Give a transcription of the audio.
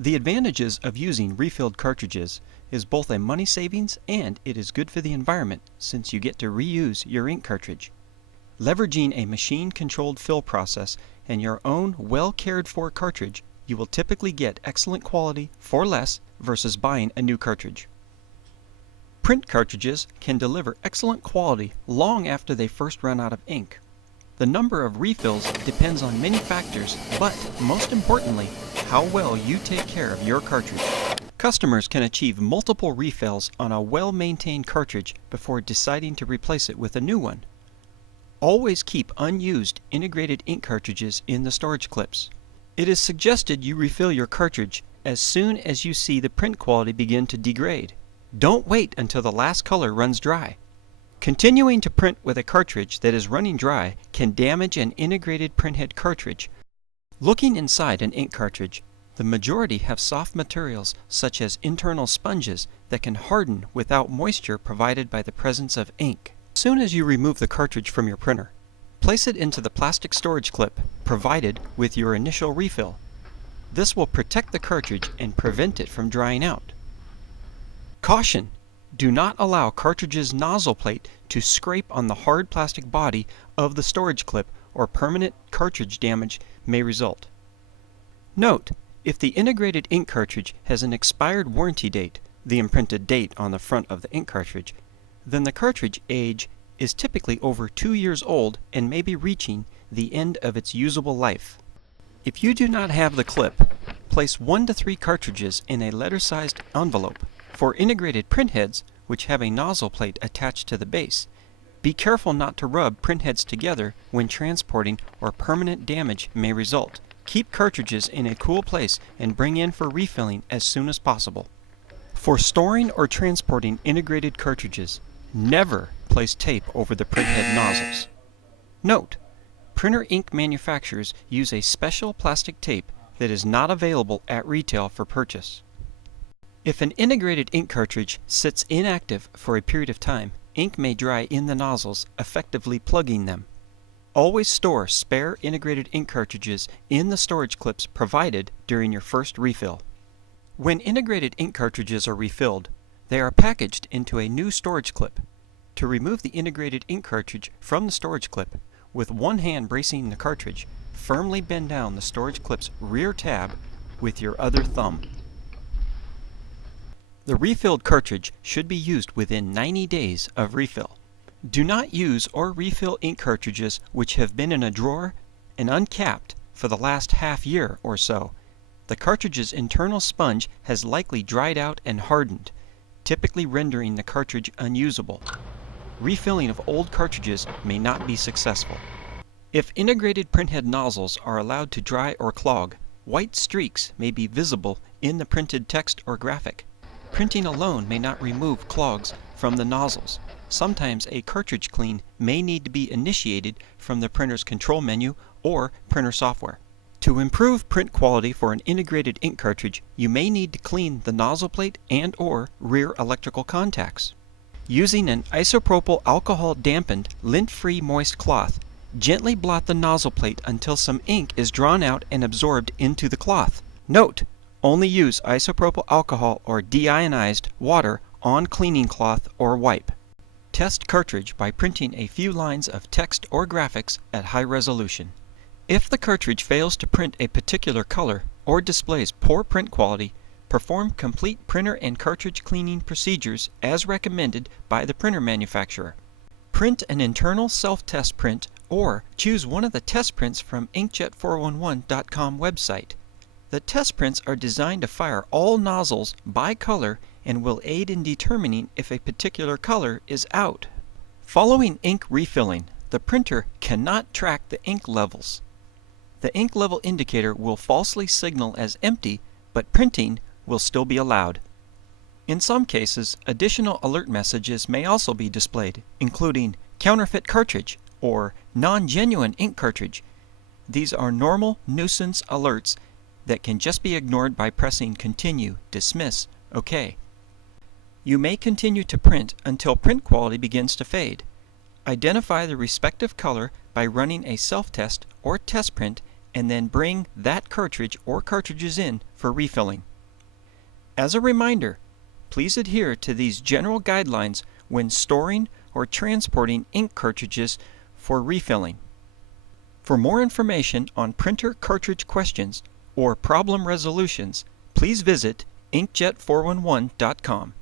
The advantages of using refilled cartridges is both a money savings and it is good for the environment since you get to reuse your ink cartridge. Leveraging a machine-controlled fill process and your own well-cared-for cartridge, you will typically get excellent quality for less versus buying a new cartridge. Print cartridges can deliver excellent quality long after they first run out of ink. The number of refills depends on many factors, but most importantly, how well you take care of your cartridge. Customers can achieve multiple refills on a well-maintained cartridge before deciding to replace it with a new one. Always keep unused integrated ink cartridges in the storage clips. It is suggested you refill your cartridge as soon as you see the print quality begin to degrade. Don't wait until the last color runs dry. Continuing to print with a cartridge that is running dry can damage an integrated printhead cartridge. Looking inside an ink cartridge, the majority have soft materials such as internal sponges that can harden without moisture provided by the presence of ink. As soon as you remove the cartridge from your printer, place it into the plastic storage clip provided with your initial refill. This will protect the cartridge and prevent it from drying out. Caution! Do not allow cartridge's nozzle plate to scrape on the hard plastic body of the storage clip or permanent cartridge damage may result. Note, if the integrated ink cartridge has an expired warranty date, the imprinted date on the front of the ink cartridge, then the cartridge age is typically over 2 years old and may be reaching the end of its usable life. If you do not have the clip, place 1 to 3 cartridges in a letter-sized envelope. For integrated printheads, which have a nozzle plate attached to the base, be careful not to rub printheads together when transporting or permanent damage may result. Keep cartridges in a cool place and bring in for refilling as soon as possible. For storing or transporting integrated cartridges, never place tape over the printhead nozzles. Note, printer ink manufacturers use a special plastic tape that is not available at retail for purchase. If an integrated ink cartridge sits inactive for a period of time, ink may dry in the nozzles, effectively plugging them. Always store spare integrated ink cartridges in the storage clips provided during your first refill. When integrated ink cartridges are refilled, they are packaged into a new storage clip. To remove the integrated ink cartridge from the storage clip, with one hand bracing the cartridge, firmly bend down the storage clip's rear tab with your other thumb. The refilled cartridge should be used within 90 days of refill. Do not use or refill ink cartridges which have been in a drawer and uncapped for the last half year or so. The cartridge's internal sponge has likely dried out and hardened, typically rendering the cartridge unusable. Refilling of old cartridges may not be successful. If integrated printhead nozzles are allowed to dry or clog, white streaks may be visible in the printed text or graphic. Printing alone may not remove clogs from the nozzles. Sometimes a cartridge clean may need to be initiated from the printer's control menu or printer software. To improve print quality for an integrated ink cartridge, you may need to clean the nozzle plate and/or rear electrical contacts. Using an isopropyl alcohol dampened, lint-free moist cloth, gently blot the nozzle plate until some ink is drawn out and absorbed into the cloth. Note: only use isopropyl alcohol or deionized water on cleaning cloth or wipe. Test cartridge by printing a few lines of text or graphics at high resolution. If the cartridge fails to print a particular color or displays poor print quality, perform complete printer and cartridge cleaning procedures as recommended by the printer manufacturer. Print an internal self-test print or choose one of the test prints from inkjet411.com website. The test prints are designed to fire all nozzles by color and will aid in determining if a particular color is out. Following ink refilling, the printer cannot track the ink levels. The ink level indicator will falsely signal as empty, but printing will still be allowed. In some cases, additional alert messages may also be displayed, including counterfeit cartridge or non-genuine ink cartridge. These are normal nuisance alerts that can just be ignored by pressing Continue, Dismiss, OK. You may continue to print until print quality begins to fade. Identify the respective color by running a self-test or test print and then bring that cartridge or cartridges in for refilling. As a reminder, please adhere to these general guidelines when storing or transporting ink cartridges for refilling. For more information on printer cartridge questions or problem resolutions, please visit inkjet411.com.